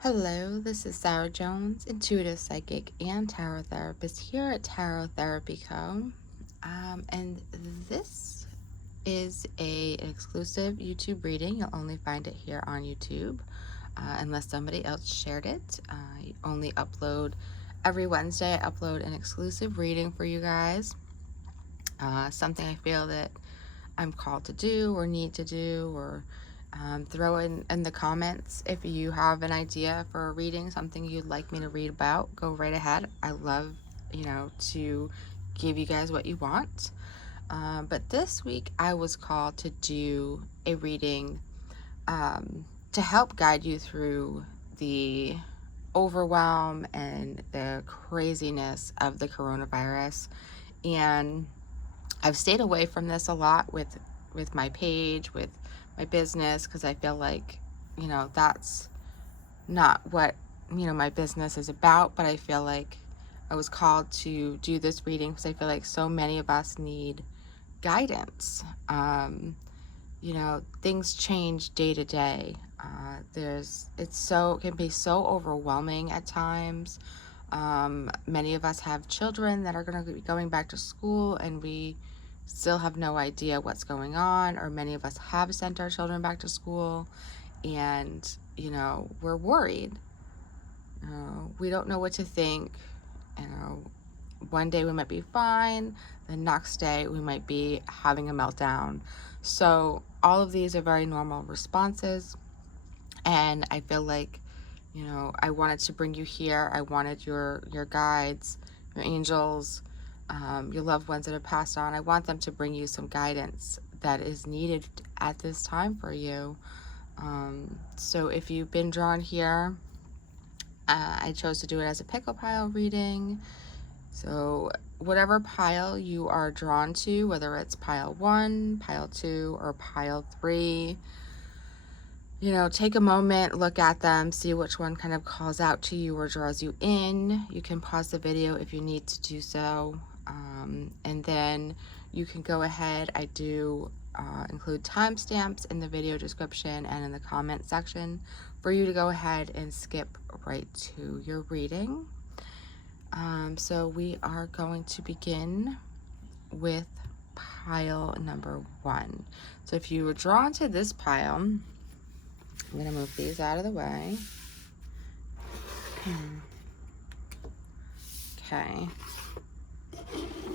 Hello, this is Sarah Jones, intuitive psychic and tarot therapist here at Tarot Therapy Co. And this is an exclusive YouTube reading. You'll only find it here on YouTube unless somebody else shared it. I only upload every Wednesday. I upload an exclusive reading for you guys. Something I feel that I'm called to do or need to do, or throw in the comments if you have an idea for a reading, something you'd like me to read about. Go right ahead. I love, to give you guys what you want. But this week I was called to do a reading to help guide you through the overwhelm and the craziness of the coronavirus. And I've stayed away from this a lot with my page, with my business, because I feel like, that's not what, my business is about. But I feel like I was called to do this reading because I feel like so many of us need guidance. Things change day to day. It can be so overwhelming at times. Many of us have children that are going to be going back to school, and we still have no idea what's going on, or many of us have sent our children back to school, and we're worried. We don't know what to think. One day we might be fine, the next day we might be having a meltdown. So all of these are very normal responses, and I feel like I wanted to bring you here. I wanted your guides, your angels, your loved ones that have passed on. I want them to bring you some guidance that is needed at this time for you. So if you've been drawn here, I chose to do it as a pickle pile reading. So whatever pile you are drawn to, whether it's pile 1, pile 2, or pile 3, take a moment, look at them, see which one kind of calls out to you or draws you in. You can pause the video if you need to do so. And then you can go ahead. I do include timestamps in the video description and in the comment section for you to go ahead and skip right to your reading. So we are going to begin with pile number 1. So if you were drawn to this pile, I'm going to move these out of the way. Okay.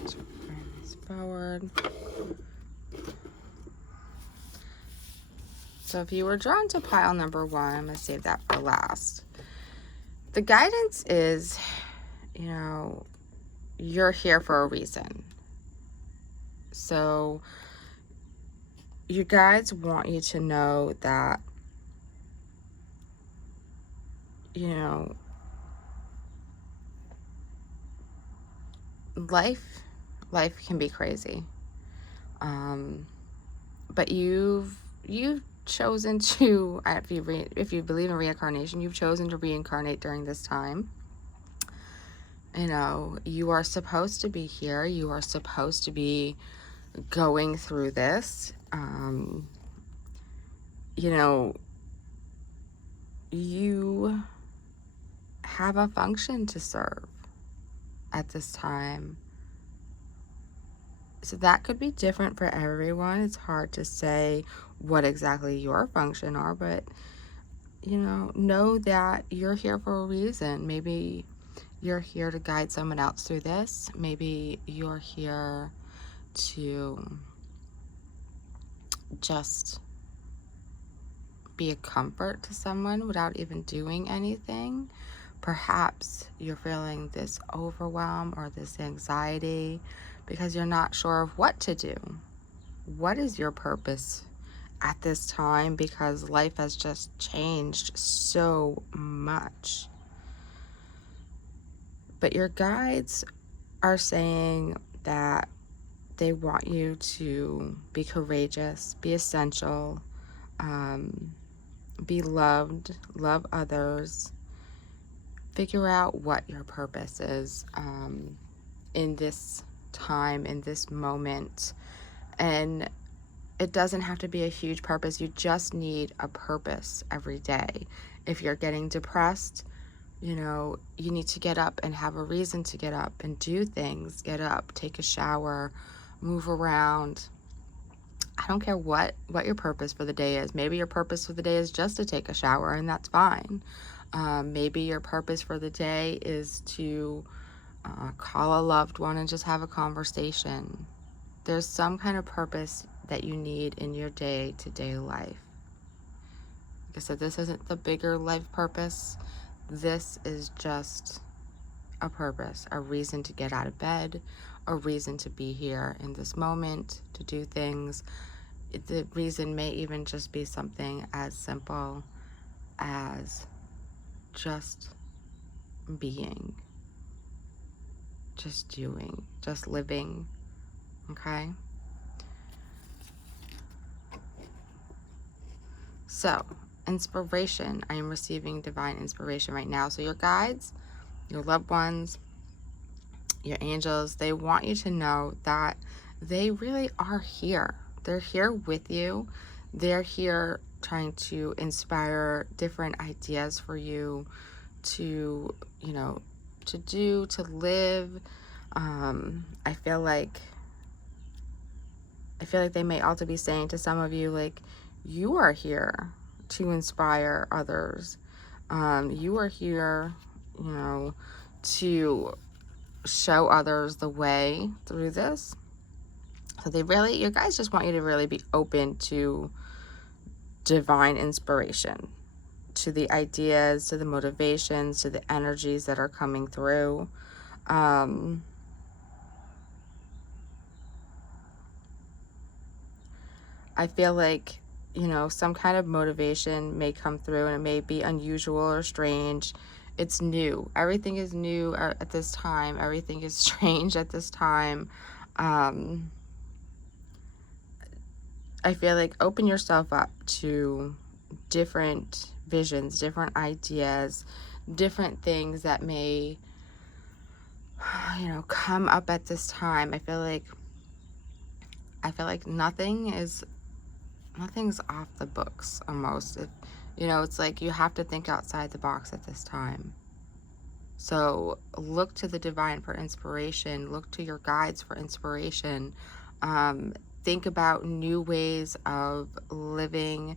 So bring this forward. So if you were drawn to pile number 1, I'm going to save that for last. The guidance is, you're here for a reason. So your guides want you to know that, life can be crazy. But you've chosen to, if you believe in reincarnation, you've chosen to reincarnate during this time. You are supposed to be here. You are supposed to be going through this. You have a function to serve at this time. So that could be different for everyone. It's hard to say what exactly your function are, but know that you're here for a reason. Maybe you're here to guide someone else through this. Maybe you're here to just be a comfort to someone without even doing anything. Perhaps you're feeling this overwhelm or this anxiety because you're not sure of what to do. What is your purpose at this time? Because life has just changed so much. But your guides are saying that they want you to be courageous, be essential, be loved, love others, figure out what your purpose is in this time, in this moment. And it doesn't have to be a huge purpose. You just need a purpose every day. If you're getting depressed, you know, you need to get up and have a reason to get up and do things. Get up, take a shower, move around. I don't care what your purpose for the day is. Maybe your purpose for the day is just to take a shower, and that's fine. Maybe your purpose for the day is to call a loved one and just have a conversation. There's some kind of purpose that you need in your day-to-day life. Like I said, this isn't the bigger life purpose. This is just a purpose, a reason to get out of bed, a reason to be here in this moment, to do things. The reason may even just be something as simple as just being, just doing, just living, okay? So, inspiration. I am receiving divine inspiration right now. So your guides, your loved ones, your angels, they want you to know that they really are here. They're here with you. They're here trying to inspire different ideas for you to, you know, to do, to live. I feel like they may also be saying to some of you, like, you are here to inspire others. You are here, you know, to show others the way through this. So your guys just want you to really be open to divine inspiration, to the ideas, to the motivations, to the energies that are coming through. I feel like, you know, some kind of motivation may come through, and it may be unusual or strange. It's new. Everything is new at this time. Everything is strange at this time. I feel like open yourself up to different visions, different ideas, different things that may, you know, come up at this time. I feel like nothing's off the books almost. You know, it's like you have to think outside the box at this time. So look to the divine for inspiration. Look to your guides for inspiration. Think about new ways of living.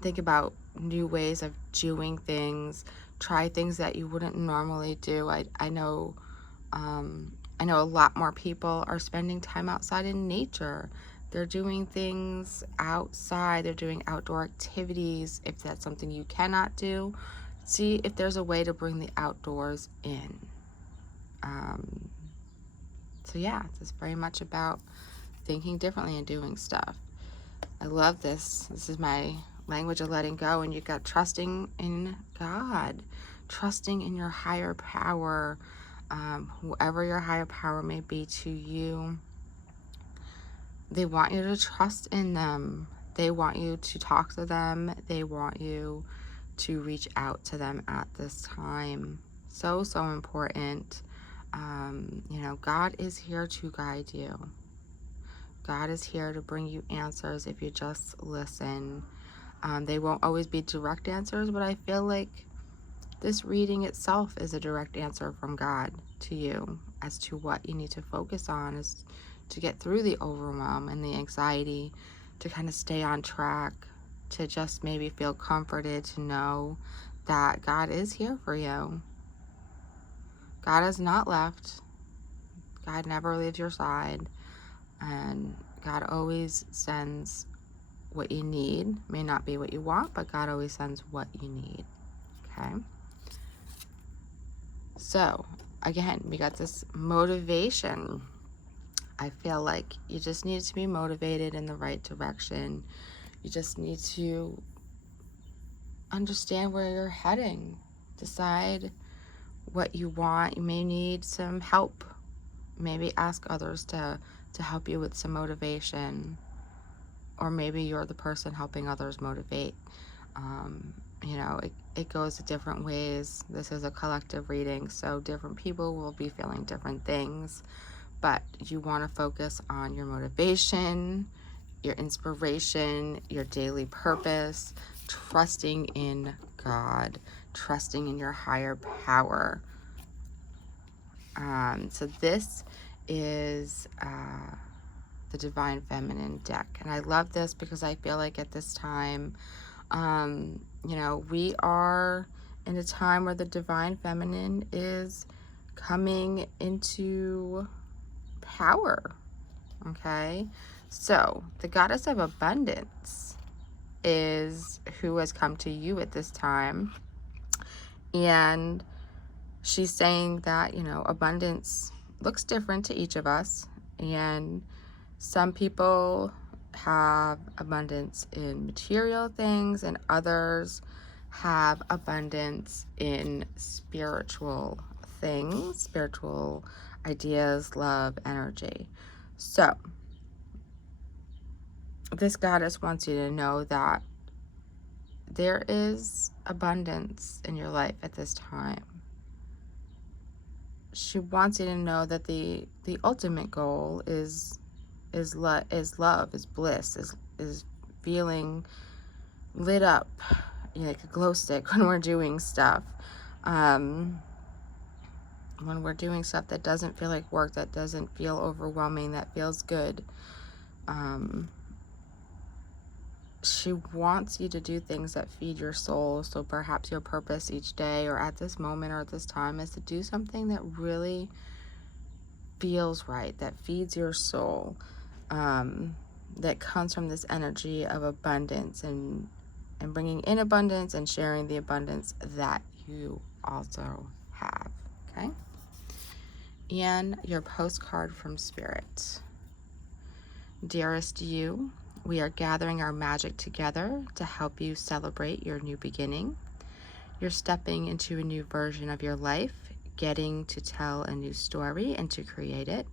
Think about new ways of doing things. Try things that you wouldn't normally do. I know a lot more people are spending time outside in nature. They're doing things outside. They're doing outdoor activities. If that's something you cannot do, see if there's a way to bring the outdoors in. So yeah, it's very much about thinking differently and doing stuff. I love this. This is my language of letting go, and you've got trusting in God, trusting in your higher power, whoever your higher power may be to you. They want you to trust in them. They want you to talk to them. They want you to reach out to them at this time. So important. You know, God is here to guide you. God is here to bring you answers if you just listen. They won't always be direct answers, but I feel like this reading itself is a direct answer from God to you as to what you need to focus on, is to get through the overwhelm and the anxiety, to kind of stay on track, to just maybe feel comforted to know that God is here for you. God has not left. God never leaves your side. And God always sends what you need. May not be what you want, but God always sends what you need. Okay? So, again, we got this motivation. I feel like you just need to be motivated in the right direction. You just need to understand where you're heading. Decide what you want. You may need some help. Maybe ask others to help you with some motivation. Or maybe you're the person helping others motivate. You know, it goes different ways. This is a collective reading, so different people will be feeling different things. But you want to focus on your motivation, your inspiration, your daily purpose. trusting in God, trusting in your higher power. So this is the Divine Feminine deck. And I love this because I feel like at this time, you know, we are in a time where the Divine Feminine is coming into power. Okay, so the Goddess of Abundance is who has come to you at this time, and she's saying that, you know, abundance looks different to each of us, and some people have abundance in material things and others have abundance in spiritual things, spiritual ideas, love, energy. So this goddess wants you to know that there is abundance in your life at this time. She wants you to know that the ultimate goal is love, is bliss, is feeling lit up, you know, like a glow stick when we're doing stuff. When we're doing stuff that doesn't feel like work, that doesn't feel overwhelming, that feels good. She wants you to do things that feed your soul. So perhaps your purpose each day or at this moment or at this time is to do something that really feels right, that feeds your soul, that comes from this energy of abundance and bringing in abundance and sharing the abundance that you also have. Okay? And your postcard from Spirit. Dearest you, we are gathering our magic together to help you celebrate your new beginning. You're stepping into a new version of your life, getting to tell a new story and to create it.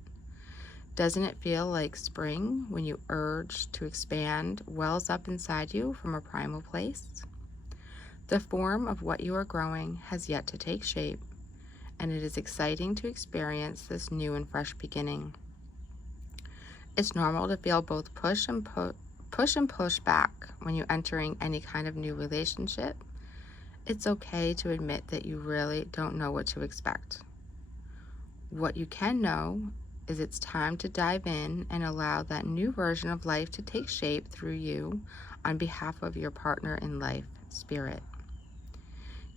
Doesn't it feel like spring when you urge to expand wells up inside you from a primal place? The form of what you are growing has yet to take shape, and it is exciting to experience this new and fresh beginning. It's normal to feel both push and push back when you're entering any kind of new relationship. It's okay to admit that you really don't know what to expect. What you can know is it's time to dive in and allow that new version of life to take shape through you on behalf of your partner in life, Spirit.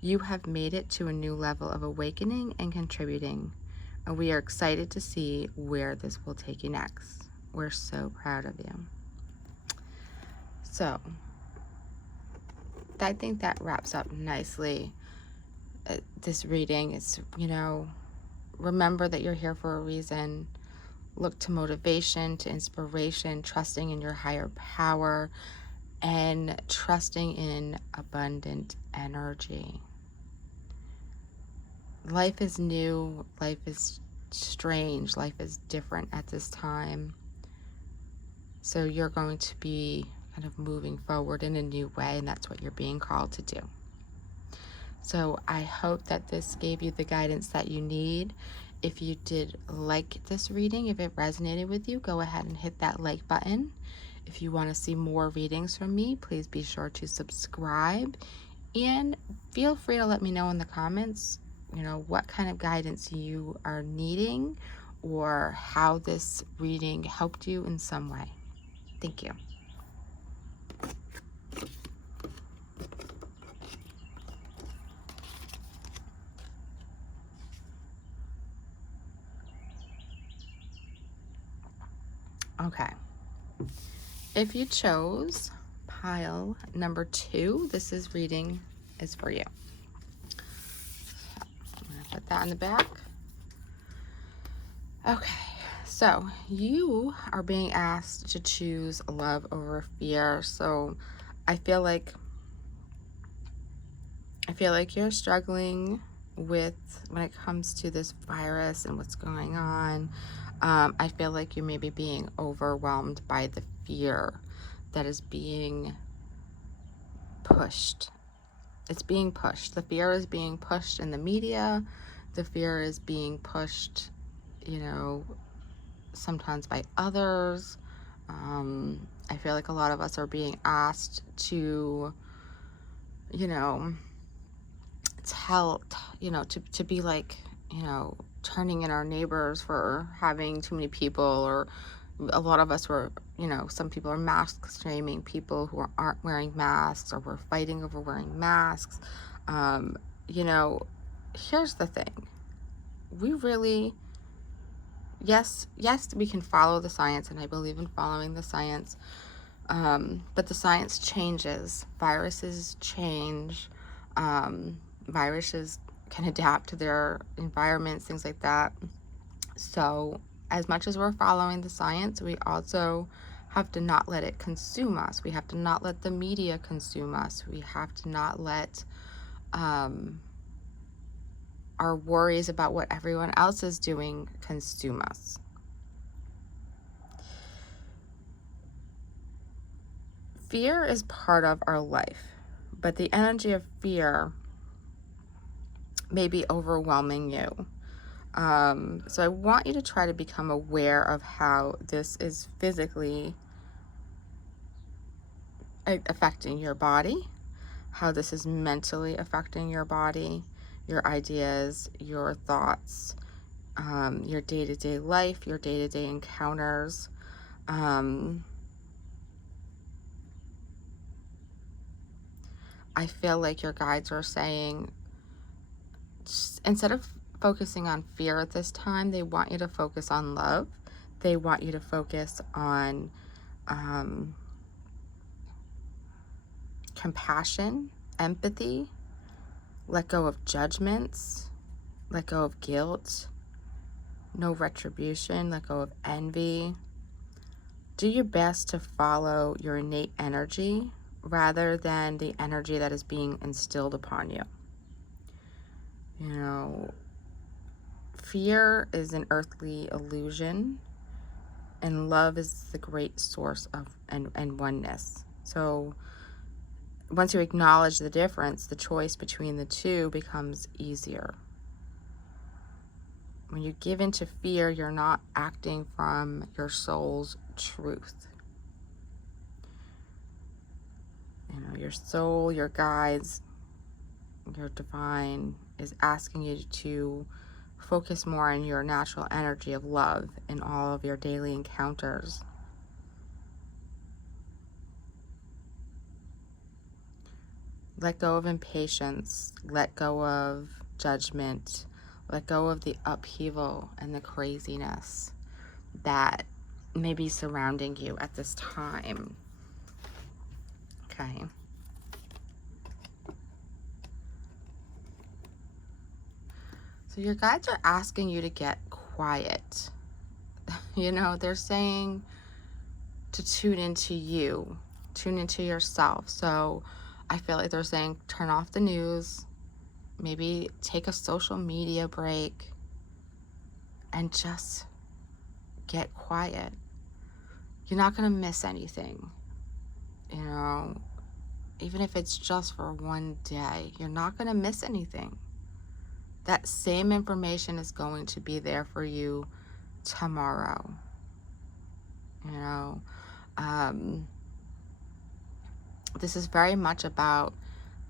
You have made it to a new level of awakening and contributing, and we are excited to see where this will take you next. We're so proud of you. So, I think that wraps up nicely this reading. It's, you know, remember that you're here for a reason. Look to motivation, to inspiration, trusting in your higher power, and trusting in abundant energy. Life is new, life is strange, life is different at this time. So you're going to be kind of moving forward in a new way, and that's what you're being called to do. So I hope that this gave you the guidance that you need. If you did like this reading, if it resonated with you, go ahead and hit that like button. If you want to see more readings from me, please be sure to subscribe, and feel free to let me know in the comments, you know, what kind of guidance you are needing or how this reading helped you in some way. Thank you. Okay. If you chose pile number 2, this reading is for you. I'm going to put that in the back. Okay. So you are being asked to choose love over fear. So I feel like you're struggling with when it comes to this virus and what's going on. I feel like you may be being overwhelmed by the fear that is being pushed. It's being pushed. The fear is being pushed in the media. The fear is being pushed, you know, sometimes by others. I feel like a lot of us are being asked to you know, tell, to be like, turning in our neighbors for having too many people, or a lot of us were, some people are mask shaming people who aren't wearing masks, or we're fighting over wearing masks. Um, you know, here's the thing. We really, yes, we can follow the science, and I believe in following the science. But the science changes. Viruses change. Um, Viruses can adapt to their environments, things like that. So, as much as we're following the science, we also have to not let it consume us. We have to not let the media consume us. We have to not let our worries about what everyone else is doing consume us. Fear is part of our life, but the energy of fear may be overwhelming you. So I want you to try to become aware of how this is physically affecting your body, how this is mentally affecting your body, your ideas, your thoughts, your day-to-day life, your day-to-day encounters. I feel like your guides are saying, instead of focusing on fear at this time, they want you to focus on love. They want you to focus on compassion, empathy, let go of judgments, let go of guilt, no retribution, let go of envy. Do your best to follow your innate energy rather than the energy that is being instilled upon you. Fear is an earthly illusion, and love is the great source of and oneness. So once you acknowledge the difference, the choice between the two becomes easier. When you give into fear, you're not acting from your soul's truth. Your soul, your guides, your divine is asking you to focus more on your natural energy of love in all of your daily encounters. Let go of impatience, let go of judgment, let go of the upheaval and the craziness that may be surrounding you at this time. Okay. So your guides are asking you to get quiet. They're saying to tune into you, tune into yourself. So I feel like they're saying turn off the news, maybe take a social media break, and just get quiet. You're not going to miss anything. Even if it's just for one day, you're not going to miss anything. That same information is going to be there for you tomorrow. This is very much about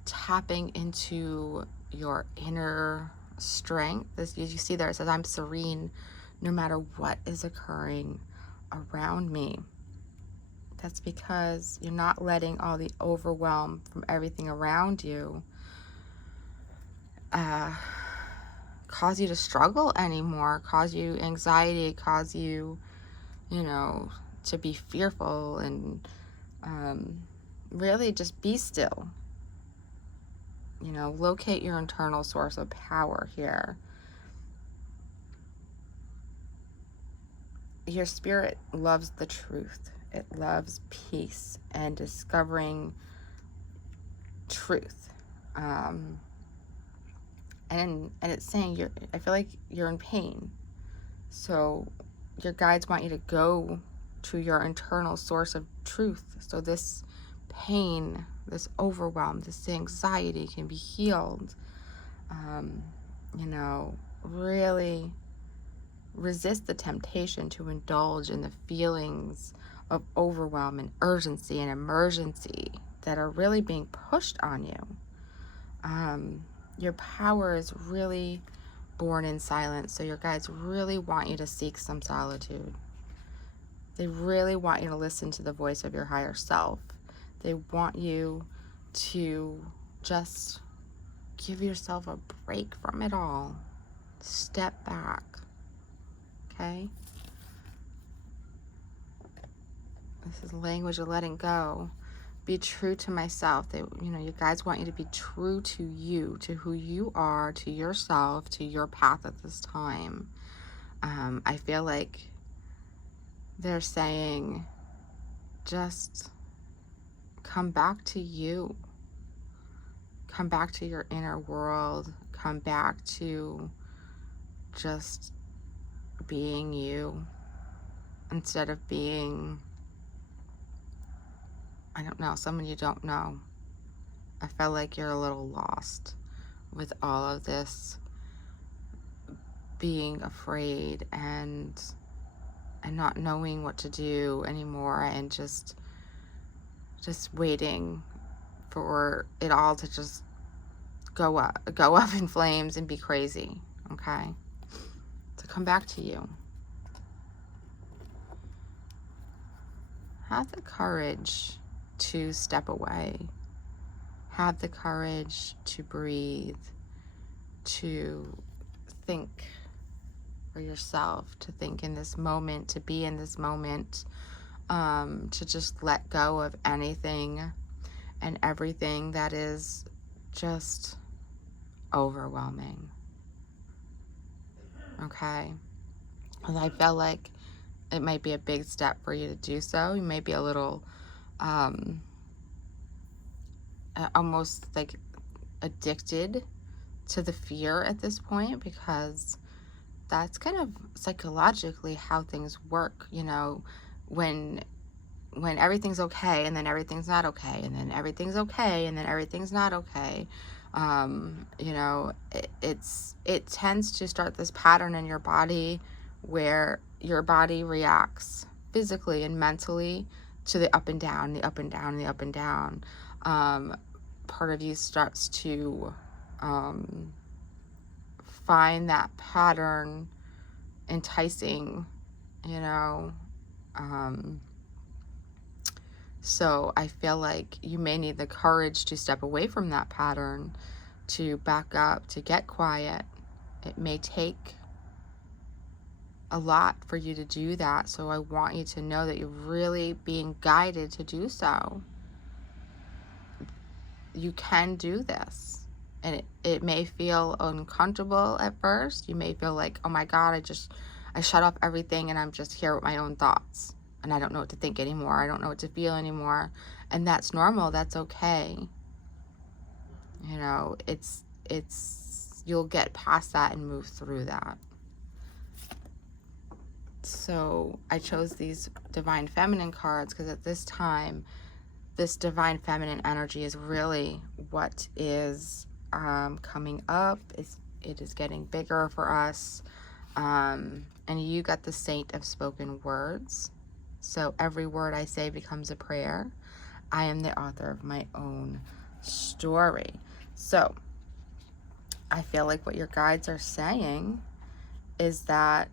tapping into your inner strength. You see there, it says, I'm serene no matter what is occurring around me. That's because you're not letting all the overwhelm from everything around you cause you to struggle anymore, cause you anxiety, cause you, to be fearful, and really just be still. Locate your internal source of power here. Your spirit loves the truth. It loves peace and discovering truth. And it's saying I feel like you're in pain. So your guides want you to go to your internal source of truth. So this pain, this overwhelm, this anxiety can be healed. Really resist the temptation to indulge in the feelings of overwhelm and urgency and emergency that are really being pushed on you. Your power is really born in silence. So your guides really want you to seek some solitude. They really want you to listen to the voice of your higher self. They want you to just give yourself a break from it all. Step back. Okay? This is language of letting go. Be true to myself. Your guides want you to be true to you, to who you are, to yourself, to your path at this time. I feel like they're saying, just come back to you. Come back to your inner world. Come back to just being you instead of being, I don't know, someone you don't know. I felt like you're a little lost with all of this being afraid and not knowing what to do anymore, and just waiting for it all to just go up in flames and be crazy. Okay? So come back to you. Have the courage to step away. Have the courage to breathe, to think for yourself, to think in this moment, to be in this moment, to just let go of anything and everything that is just overwhelming. Okay? And I felt like it might be a big step for you to do so. You may be a little almost like addicted to the fear at this point, because that's kind of psychologically how things work, when everything's okay and then everything's not okay, and then everything's okay and then everything's not okay. It tends to start this pattern in your body where your body reacts physically and mentally to the up and down, the up and down, the up and down. Part of you starts to find that pattern enticing, so I feel like you may need the courage to step away from that pattern, to back up, to get quiet. It may take a lot for you to do that, so I want you to know that you're really being guided to do so. You can do this. And it may feel uncomfortable at first. You may feel like, oh my God, I shut off everything and I'm just here with my own thoughts. And I don't know what to think anymore. I don't know what to feel anymore. And that's normal. That's okay. You'll get past that and move through that. So I chose these Divine Feminine cards because at this time, this Divine Feminine energy is really what is coming up. It is getting bigger for us. And you got the Saint of Spoken Words. So every word I say becomes a prayer. I am the author of my own story. So I feel like what your guides are saying is that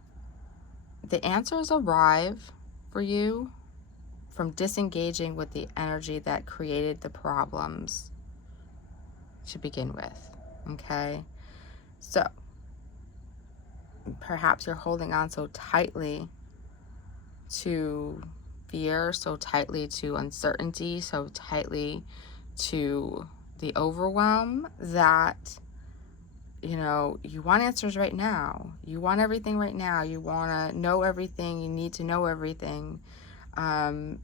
the answers arrive for you from disengaging with the energy that created the problems to begin with. Okay? So perhaps you're holding on so tightly to fear, so tightly to uncertainty, so tightly to the overwhelm that you want answers right now. You want everything right now. You want to know everything. You need to know everything. And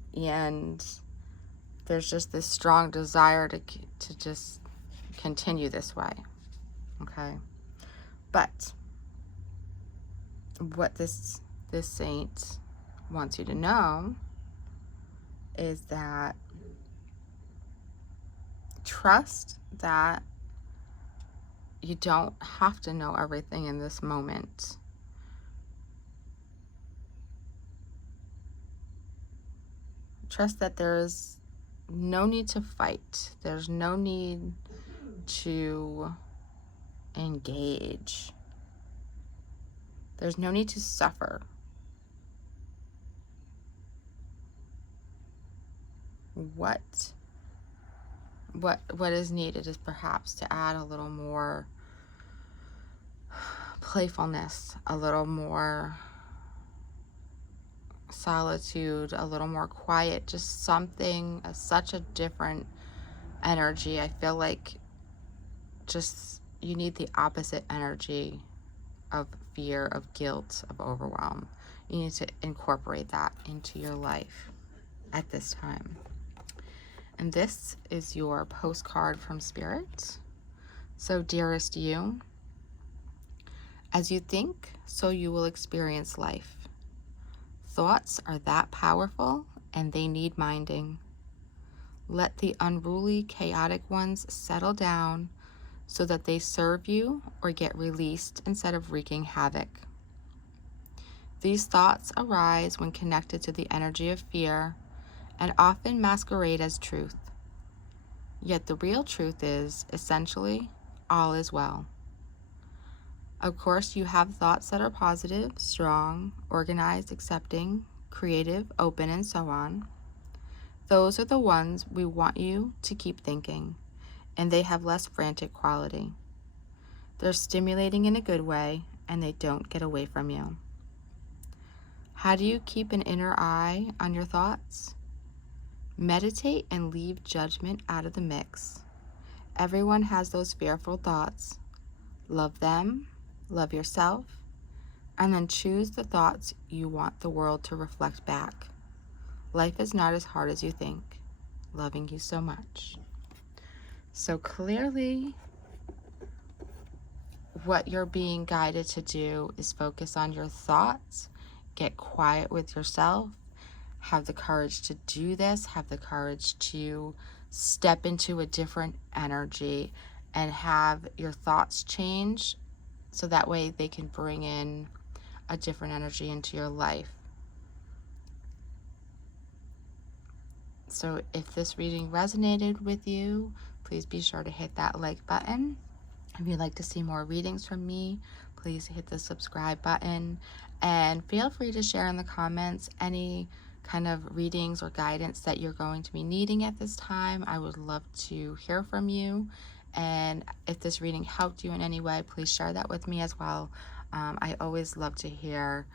there's just this strong desire to just continue this way. Okay? But what this saint wants you to know is that trust that you don't have to know everything in this moment. Trust that there's no need to fight. There's no need to engage. There's no need to suffer. What is needed is perhaps to add a little more playfulness, a little more solitude, a little more quiet, just something, such a different energy. I feel like just you need the opposite energy of fear, of guilt, of overwhelm. You need to incorporate that into your life at this time. And this is your postcard from Spirit. So, dearest you, as you think, so you will experience life. Thoughts are that powerful, and they need minding. Let the unruly, chaotic ones settle down so that they serve you or get released instead of wreaking havoc. These thoughts arise when connected to the energy of fear and often masquerade as truth. Yet the real truth is, essentially, all is well. Of course, you have thoughts that are positive, strong, organized, accepting, creative, open, and so on. Those are the ones we want you to keep thinking, and they have less frantic quality. They're stimulating in a good way, and they don't get away from you. How do you keep an inner eye on your thoughts? Meditate and leave judgment out of the mix. Everyone has those fearful thoughts. Love them, love yourself, and then choose the thoughts you want the world to reflect back. Life is not as hard as you think. Loving you so much. So clearly, what you're being guided to do is focus on your thoughts, get quiet with yourself, have the courage to do this, have the courage to step into a different energy and have your thoughts change so that way they can bring in a different energy into your life. So if this reading resonated with you, please be sure to hit that like button. If you'd like to see more readings from me, please hit the subscribe button, and feel free to share in the comments any kind of readings or guidance that you're going to be needing at this time. I would love to hear from you, and if this reading helped you in any way, please share that with me as well. I always love to hear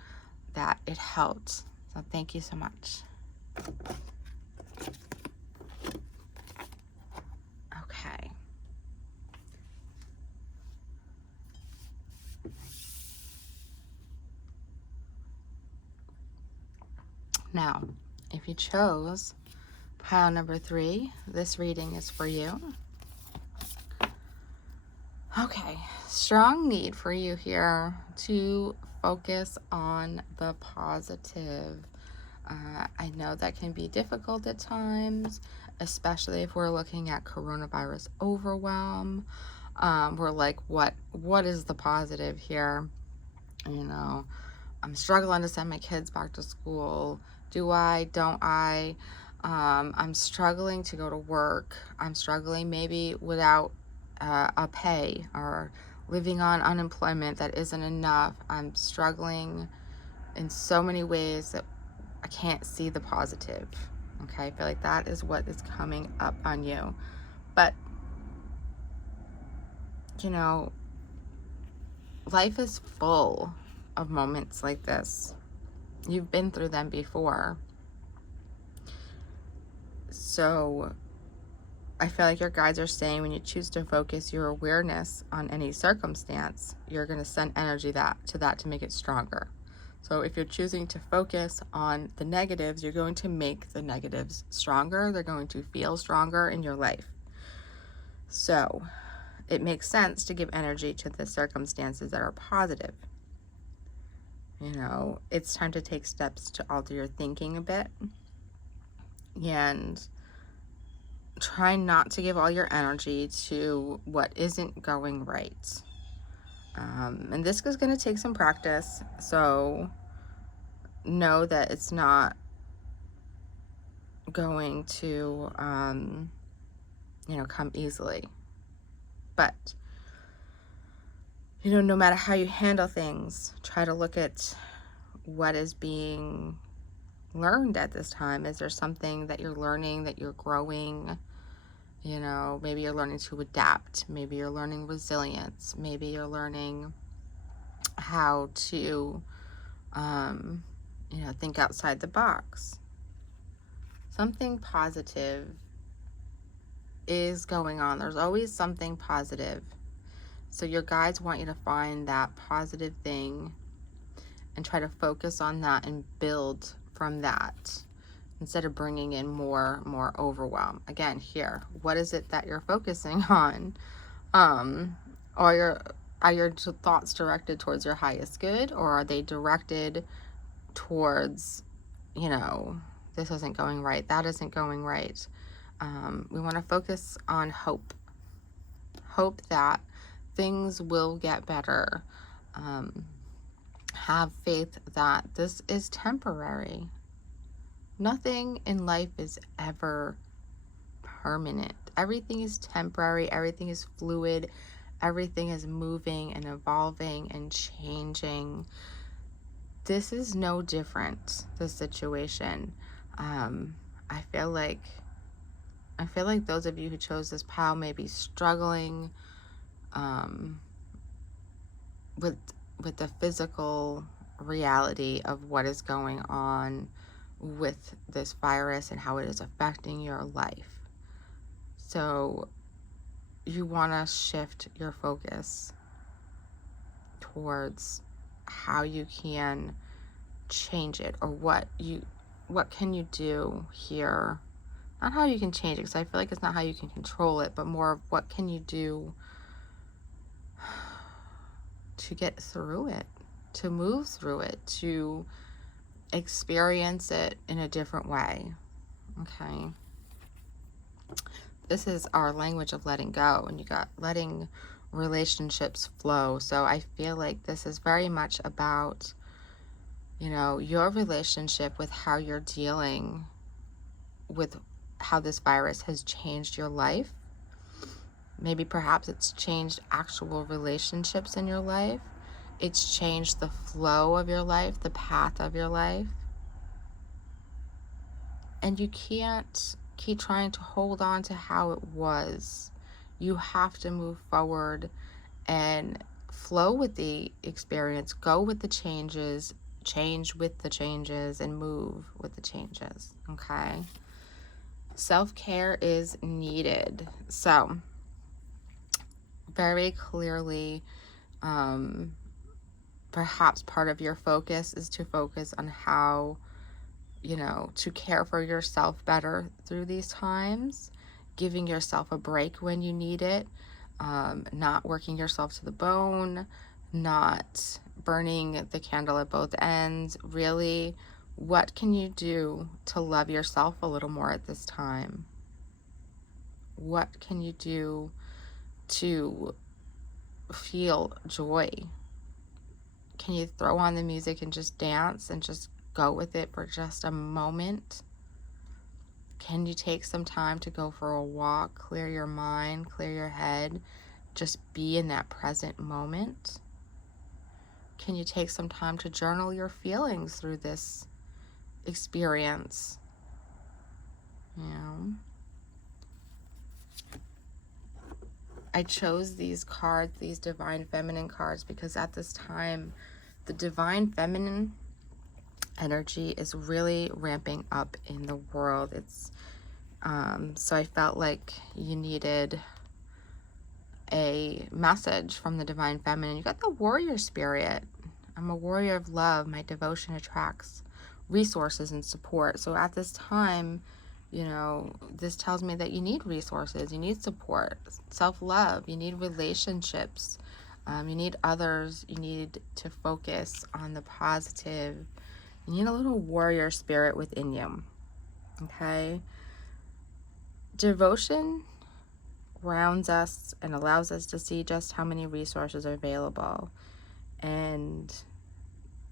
that it helped. So thank you so much. Okay. Now, if you chose pile number 3, this reading is for you. Okay, strong need for you here to focus on the positive. I know that can be difficult at times, especially if we're looking at coronavirus overwhelm. We're like, what is the positive here? You know, I'm struggling to send my kids back to school. Do I? Don't I? I'm struggling to go to work. I'm struggling maybe without a pay, or living on unemployment that isn't enough. I'm struggling in so many ways that I can't see the positive. Okay, I feel like that is what is coming up on you. But, you know, life is full of moments like this. You've been through them before. So I feel like your guides are saying when you choose to focus your awareness on any circumstance, you're going to send energy to that to make it stronger. So if you're choosing to focus on the negatives, you're going to make the negatives stronger. They're going to feel stronger in your life. So it makes sense to give energy to the circumstances that are positive. You know, it's time to take steps to alter your thinking a bit and try not to give all your energy to what isn't going right. And this is going to take some practice, so know that it's not going to, come easily. But, no matter how you handle things, try to look at what is being learned at this time. Is there something that you're learning, that you're growing? Maybe you're learning to adapt. Maybe you're learning resilience. Maybe you're learning how to, think outside the box. Something positive is going on. There's always something positive. So your guides want you to find that positive thing and try to focus on that and build from that instead of bringing in more overwhelm. Again, here, what is it that you're focusing on? Are your thoughts directed towards your highest good, or are they directed towards, this isn't going right, that isn't going right? We want to focus on hope that things will get better. Have faith that this is temporary. Nothing in life is ever permanent. Everything is temporary. Everything is fluid. Everything is moving and evolving and changing. This is no different, the situation. I feel like those of you who chose this pile may be struggling with the physical reality of what is going on with this virus and how it is affecting your life. So you want to shift your focus towards how you can change it, or what can you do here. Not how you can change it, because I feel like it's not how you can control it, but more of what can you do to get through it, to move through it, to experience it in a different way. Okay. This is our language of letting go, and you got letting relationships flow. So I feel like this is very much about, your relationship with how you're dealing with how this virus has changed your life. Maybe perhaps it's changed actual relationships in your life. It's changed the flow of your life, the path of your life. And you can't keep trying to hold on to how it was. You have to move forward and flow with the experience, go with the changes, change with the changes, and move with the changes, okay? Self-care is needed. So, very clearly, perhaps part of your focus is to focus on how, to care for yourself better through these times, giving yourself a break when you need it, not working yourself to the bone, not burning the candle at both ends. Really, what can you do to love yourself a little more at this time? What can you do to feel joy? Can you throw on the music and just dance and just go with it for just a moment? Can you take some time to go for a walk, clear your mind, clear your head, just be in that present moment? Can you take some time to journal your feelings through this experience? I chose these cards, these Divine Feminine cards, because at this time, the Divine Feminine energy is really ramping up in the world. It's so I felt like you needed a message from the Divine Feminine. You got the warrior spirit. I'm a warrior of love. My devotion attracts resources and support. So at this time, this tells me that you need resources, you need support, self-love, you need relationships, you need others, you need to focus on the positive. You need a little warrior spirit within you, okay? Devotion grounds us and allows us to see just how many resources are available. And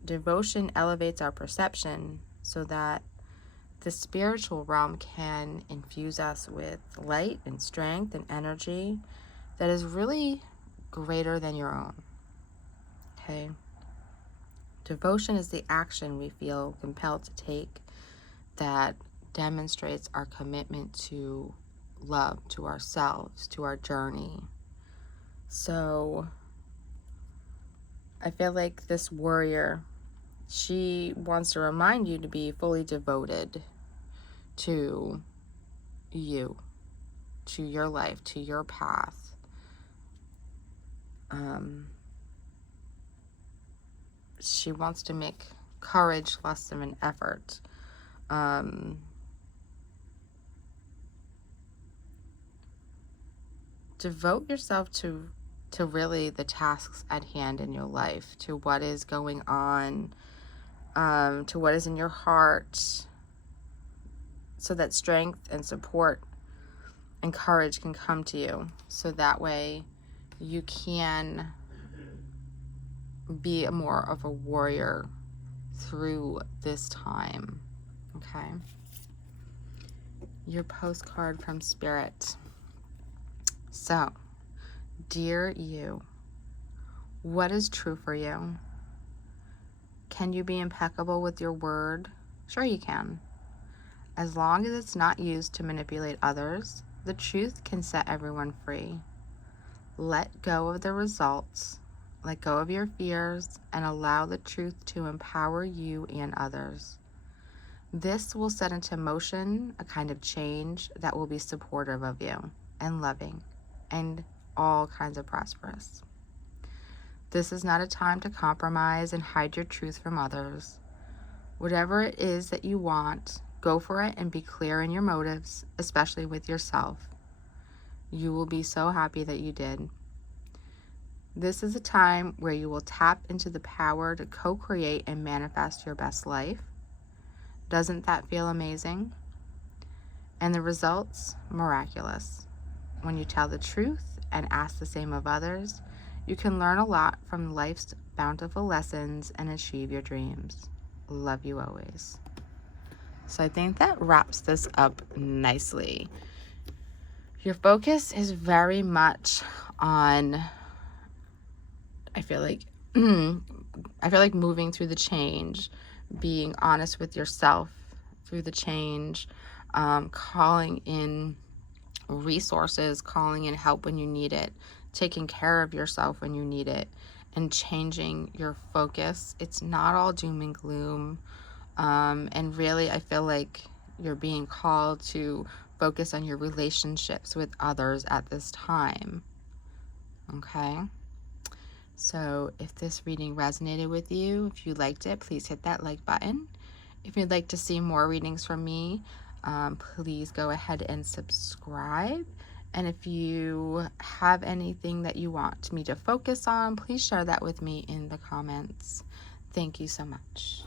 devotion elevates our perception so that the spiritual realm can infuse us with light and strength and energy that is really greater than your own. Okay? Devotion is the action we feel compelled to take that demonstrates our commitment to love, to ourselves, to our journey. So I feel like this warrior, she wants to remind you to be fully devoted to you, to your life, to your path. She wants to make courage less of an effort. Devote yourself to really the tasks at hand in your life, to what is going on, to what is in your heart, so that strength and support and courage can come to you. So that way you can be more of a warrior through this time. Okay? Your postcard from Spirit. So, dear you, what is true for you? Can you be impeccable with your word? Sure you can. As long as it's not used to manipulate others, the truth can set everyone free. Let go of the results, let go of your fears, and allow the truth to empower you and others. This will set into motion a kind of change that will be supportive of you and loving and all kinds of prosperous. This is not a time to compromise and hide your truth from others. Whatever it is that you want, go for it and be clear in your motives, especially with yourself. You will be so happy that you did. This is a time where you will tap into the power to co-create and manifest your best life. Doesn't that feel amazing? And the results? Miraculous. When you tell the truth and ask the same of others, you can learn a lot from life's bountiful lessons and achieve your dreams. Love you always. So I think that wraps this up nicely. Your focus is very much on, I feel like moving through the change, being honest with yourself through the change, calling in resources, calling in help when you need it, taking care of yourself when you need it, and changing your focus. It's not all doom and gloom. And really, I feel like you're being called to focus on your relationships with others at this time. Okay? So if this reading resonated with you, if you liked it, please hit that like button. If you'd like to see more readings from me, please go ahead and subscribe. And if you have anything that you want me to focus on, please share that with me in the comments. Thank you so much.